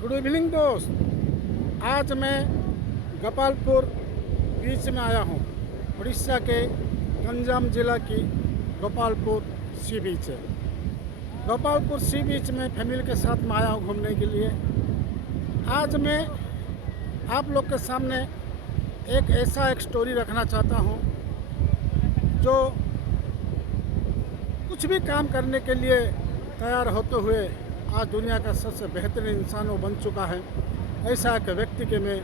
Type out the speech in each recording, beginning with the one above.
Good evening दोस्त। आज मैं गोपालपुर बीच में आया हूँ। उड़ीसा के गंजाम जिला की गोपालपुर सी बीच है। गोपालपुर सी बीच में फैमिली के साथ में आया हूँ घूमने के लिए। आज मैं आप लोग के सामने एक स्टोरी रखना चाहता हूँ जो कुछ भी काम करने के लिए तैयार होते हुए आज दुनिया का सबसे बेहतरीन इंसान वो बन चुका है। ऐसा एक व्यक्ति की मैं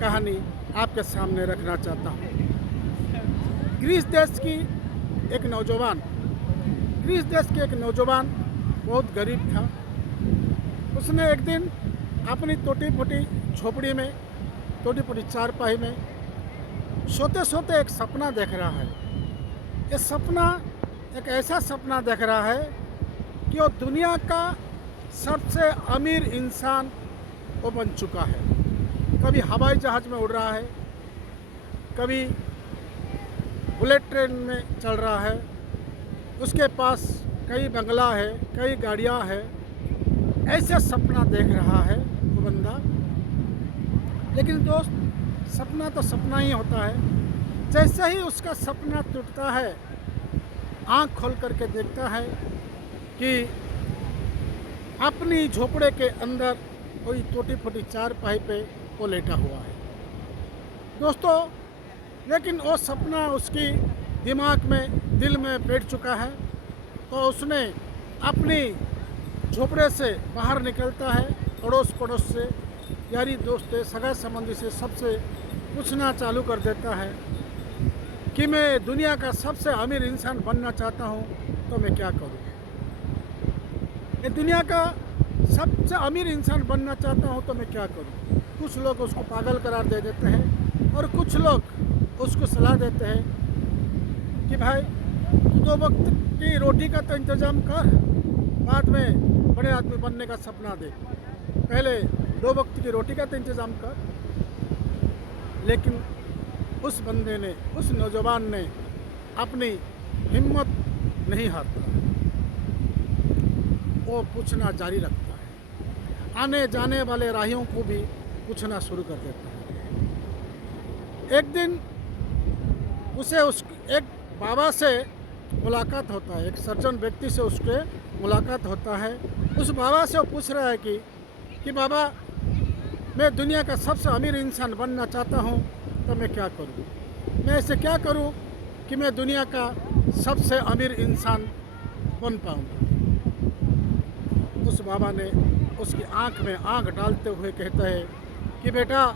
कहानी आपके सामने रखना चाहता हूँ। ग्रीस देश की एक नौजवान बहुत गरीब था। उसने एक दिन अपनी टूटी फूटी झोपड़ी में, टूटी फूटी चारपाई में सोते सोते एक सपना देख रहा है। ये सपना एक ऐसा सपना देख रहा है कि वो दुनिया का सबसे अमीर इंसान वो बन चुका है। कभी हवाई जहाज़ में उड़ रहा है, कभी बुलेट ट्रेन में चल रहा है, उसके पास कई बंगला है, कई गाड़ियाँ है। ऐसा सपना देख रहा है वो बंदा। लेकिन दोस्त, सपना तो सपना ही होता है। जैसे ही उसका सपना टूटता है, आँख खोल करके देखता है कि अपनी झोपड़े के अंदर कोई टूटी फूटी चारपाई पे वो लेटा हुआ है दोस्तों। लेकिन वो सपना उसकी दिमाग में, दिल में बैठ चुका है। तो उसने अपनी झोपड़े से बाहर निकलता है, अड़ोस पड़ोस से, यारी दोस्त से, सगा संबंधी से सबसे पूछना चालू कर देता है कि मैं दुनिया का सबसे अमीर इंसान बनना चाहता हूँ, तो मैं क्या करूँ। मैं दुनिया का सबसे अमीर इंसान बनना चाहता हूँ तो मैं क्या करूँ। कुछ लोग उसको पागल करार दे देते हैं और कुछ लोग उसको सलाह देते हैं कि भाई दो वक्त की रोटी का तो इंतज़ाम कर, बाद में बड़े आदमी बनने का सपना दे, पहले दो वक्त की रोटी का तो इंतज़ाम कर। लेकिन उस बंदे ने, उस नौजवान ने अपनी हिम्मत नहीं हारता। वो पूछना जारी रखता है, आने जाने वाले राहियों को भी पूछना शुरू कर देता है। एक दिन उसे एक बाबा से मुलाकात होता है, एक सर्जन व्यक्ति से उसके मुलाकात होता है। उस बाबा से वो पूछ रहा है कि बाबा, मैं दुनिया का सबसे अमीर इंसान बनना चाहता हूँ, तो मैं क्या करूँ। मैं ऐसे क्या करूँ कि मैं दुनिया का सबसे अमीर इंसान बन पाऊँ। उस बाबा ने उसकी आंख में आंख डालते हुए कहता है कि बेटा,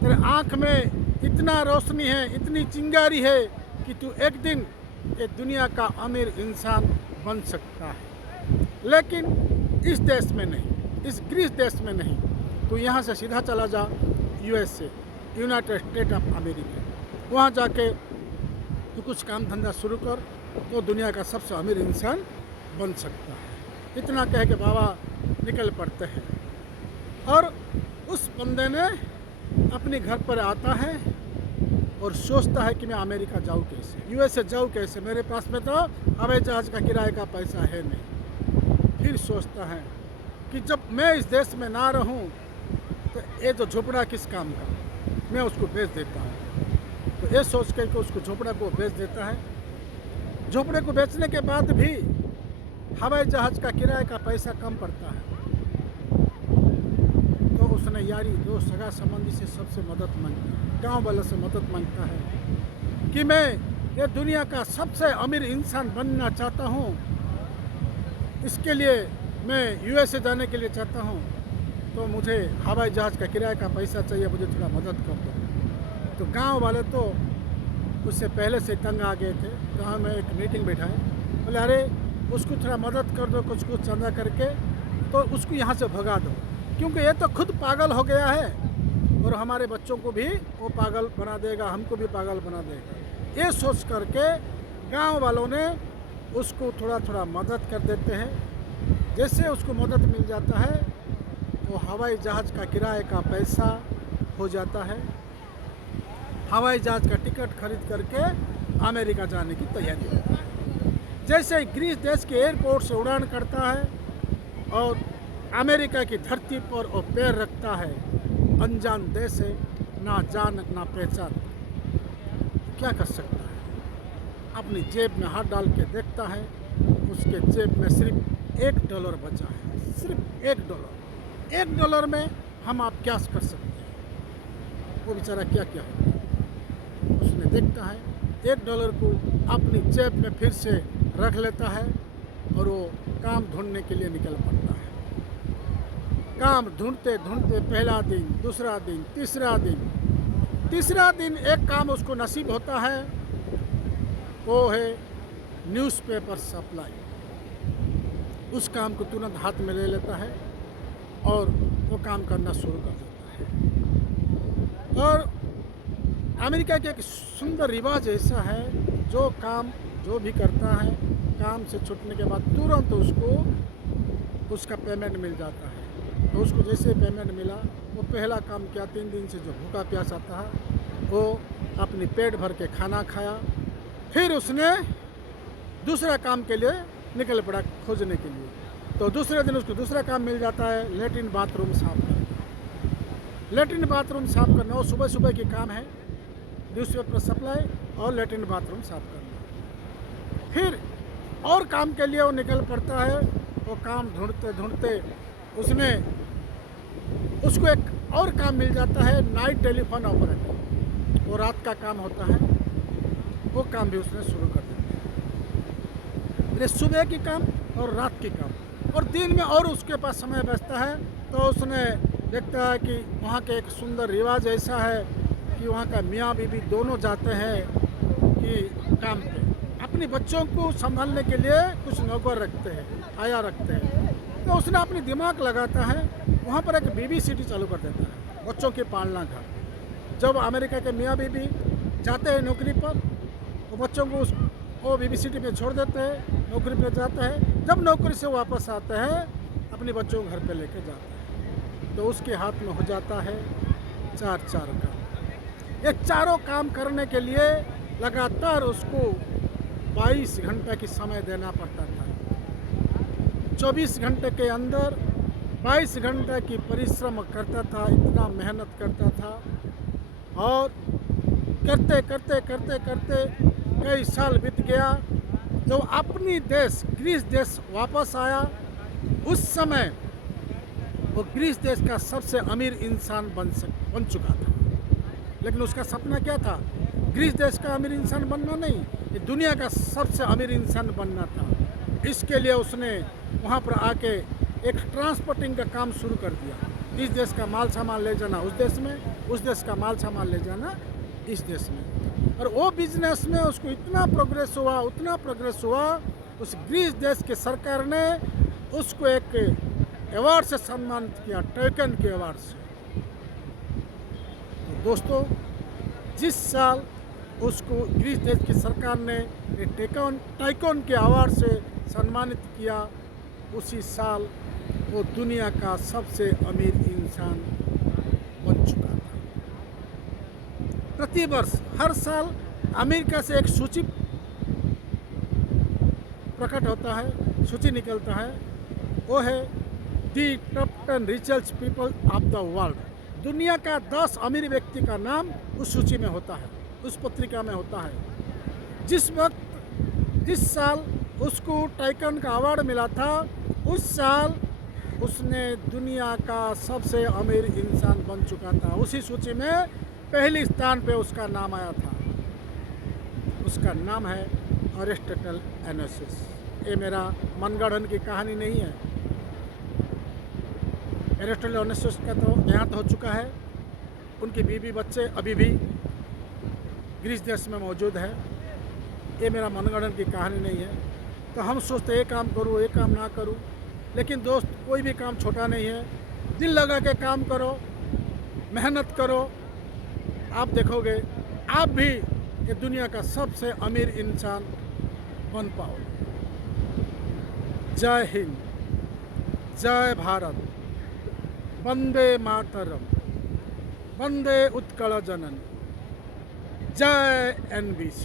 तेरे आंख में इतना रोशनी है, इतनी चिंगारी है कि तू एक दिन ये दुनिया का अमीर इंसान बन सकता है। लेकिन इस देश में नहीं, इस ग्रीस देश में नहीं। तू यहाँ से सीधा चला जा USA, United state of America. वहाँ जाके तू कुछ काम धंधा शुरू कर, तो दुनिया का सबसे अमीर इंसान बन सकता है। इतना कह के बाबा निकल पड़ते हैं और उस बंदे ने अपने घर पर आता है और सोचता है कि मैं अमेरिका जाऊँ कैसे, USA जाऊँ कैसे, मेरे पास में तो हवाई जहाज़ का किराए का पैसा है नहीं। फिर सोचता है कि जब मैं इस देश में ना रहूं तो ये जो झोपड़ा किस काम का, मैं उसको बेच देता हूँ। तो ये सोच के उसको झोपड़ा को बेच देता है। झोपड़े को बेचने के बाद भी हवाई जहाज़ का किराए का पैसा कम पड़ता है। तो उसने यारी दोस्त, सगा संबंधी से सबसे मदद मांगता है, गांव वालों से मदद मांगता है कि मैं ये दुनिया का सबसे अमीर इंसान बनना चाहता हूँ। इसके लिए मैं USA जाने के लिए चाहता हूँ, तो मुझे हवाई जहाज़ का किराए का पैसा चाहिए, मुझे थोड़ा मदद कर दो। तो गांव वाले तो उससे पहले से तंग आ गए थे। गांव में एक मीटिंग बैठाए, बोले अरे उसको थोड़ा मदद कर दो, कुछ चंदा करके, तो उसको यहाँ से भगा दो, क्योंकि ये तो खुद पागल हो गया है और हमारे बच्चों को भी वो पागल बना देगा, हमको भी पागल बना देगा। ये सोच करके गांव वालों ने उसको थोड़ा थोड़ा मदद कर देते हैं। जैसे उसको मदद मिल जाता है, वो हवाई जहाज़ का किराए का पैसा हो जाता है। हवाई जहाज़ का टिकट खरीद करके अमेरिका जाने की तैयारी होती है। जैसे ग्रीस देश के एयरपोर्ट से उड़ान करता है और अमेरिका की धरती पर वो पैर रखता है, अनजान देश है, ना जान ना पहचान, क्या कर सकता है? अपनी जेब में हाथ डाल के देखता है, उसके जेब में सिर्फ $1 बचा है, सिर्फ $1। $1 में हम आप क्या कर सकते हैं? वो बेचारा क्या क्या होगा? उसने देखता है $1 को अपनी जेब में फिर से रख लेता है और वो काम ढूंढने के लिए निकल पड़ता है। काम ढूंढते ढूंढते पहला दिन, दूसरा दिन, तीसरा दिन एक काम उसको नसीब होता है, वो है न्यूज़पेपर सप्लाई। उस काम को तुरंत हाथ में ले लेता है और वो काम करना शुरू कर देता है। और अमेरिका के एक सुंदर रिवाज ऐसा है, जो काम जो भी करता है, काम से छूटने के बाद तुरंत उसको उसका पेमेंट मिल जाता है। तो उसको जैसे पेमेंट मिला, वो पहला काम किया, 3 दिन से जो भूखा प्यासा था वो अपनी पेट भर के खाना खाया। फिर उसने दूसरा काम के लिए निकल पड़ा खोजने के लिए। तो दूसरे दिन उसको दूसरा काम मिल जाता है, लेट्रिन बाथरूम साफ करना। लेट्रिन बाथरूम साफ करना वो सुबह सुबह की काम है, न्यूज़पेपर सप्लाई और लेट्रिन बाथरूम साफ करना। फिर और काम के लिए वो निकल पड़ता है। वो काम ढूंढते ढूंढते उसको एक और काम मिल जाता है, नाइट टेलीफोन ऑपरेटर। वो रात का काम होता है, वो काम भी उसने शुरू कर दिया। फिर सुबह की काम और रात की काम और दिन में और उसके पास समय बचता है। तो उसने देखता है कि वहाँ के एक सुंदर रिवाज ऐसा है कि वहाँ का मियाँ बीवी दोनों जाते हैं कि काम पे, अपने बच्चों को संभालने के लिए कुछ नौकर रखते हैं, आया रखते हैं। तो उसने अपनी दिमाग लगाता है, वहाँ पर एक बेबी सिटी चालू कर देता है, बच्चों के पालना घर। जब अमेरिका के मियाँ बीवी जाते हैं नौकरी पर, वो बच्चों को वो बेबी सिटी में छोड़ देते हैं, नौकरी पर जाते हैं। जब नौकरी से वापस आते हैं, अपने बच्चों को घर पे लेके जाते हैं। तो उसके हाथ में हो जाता है 4 काम। ये चारों काम करने के लिए लगातार उसको 22 घंटे की समय देना पड़ता था। 24 घंटे के अंदर 22 घंटे की परिश्रम करता था, इतना मेहनत करता था। और करते करते करते करते कई साल बीत गया। जब अपनी देश ग्रीस देश वापस आया, उस समय वो ग्रीस देश का सबसे अमीर इंसान बन चुका था। लेकिन उसका सपना क्या था? ग्रीस देश का अमीर इंसान बनना नहीं, ये दुनिया का सबसे अमीर इंसान बनना था। इसके लिए उसने वहाँ पर आके एक ट्रांसपोर्टिंग का काम शुरू कर दिया। इस देश का माल सामान ले जाना उस देश में, उस देश का माल सामान ले जाना इस देश में। और वो बिजनेस में उसको इतना प्रोग्रेस हुआ, उस ग्रीस देश के सरकार ने उसको एक अवार्ड से सम्मानित किया, टैकन के अवार्ड से। तो दोस्तों, जिस साल उसको ग्रीस देश की सरकार ने टैकन के अवार्ड से सम्मानित किया, उसी साल वो दुनिया का सबसे अमीर इंसान बन चुका था। प्रतिवर्ष हर साल अमेरिका से एक सूची प्रकट होता है, सूची निकलता है। वो है दी top 10 richest people of the world. दुनिया का 10 अमीर व्यक्ति का नाम उस सूची में होता है, उस पत्रिका में होता है। जिस साल उसको टैकन का अवार्ड मिला था, उस साल उसने दुनिया का सबसे अमीर इंसान बन चुका था। उसी सूची में पहले स्थान पे उसका नाम आया था। उसका नाम है अरिस्टोटल ओनेसिस। ये मेरा मनगढ़ंत की कहानी नहीं है। अरिस्टोटल ओनेसिस का तो देहांत हो चुका है। उनकी बीवी बच्चे अभी भी ग्रीस देश में मौजूद है। ये मेरा मनगढ़ंत की कहानी नहीं है। तो हम सोचते ये काम करूँ, ये काम ना करूँ, लेकिन दोस्त कोई भी काम छोटा नहीं है। दिल लगा के काम करो, मेहनत करो, आप देखोगे आप भी ये दुनिया का सबसे अमीर इंसान बन पाओगे। जय हिंद, जय भारत, वंदे मातरम, वंदे उत्कल जननी, जय NBC।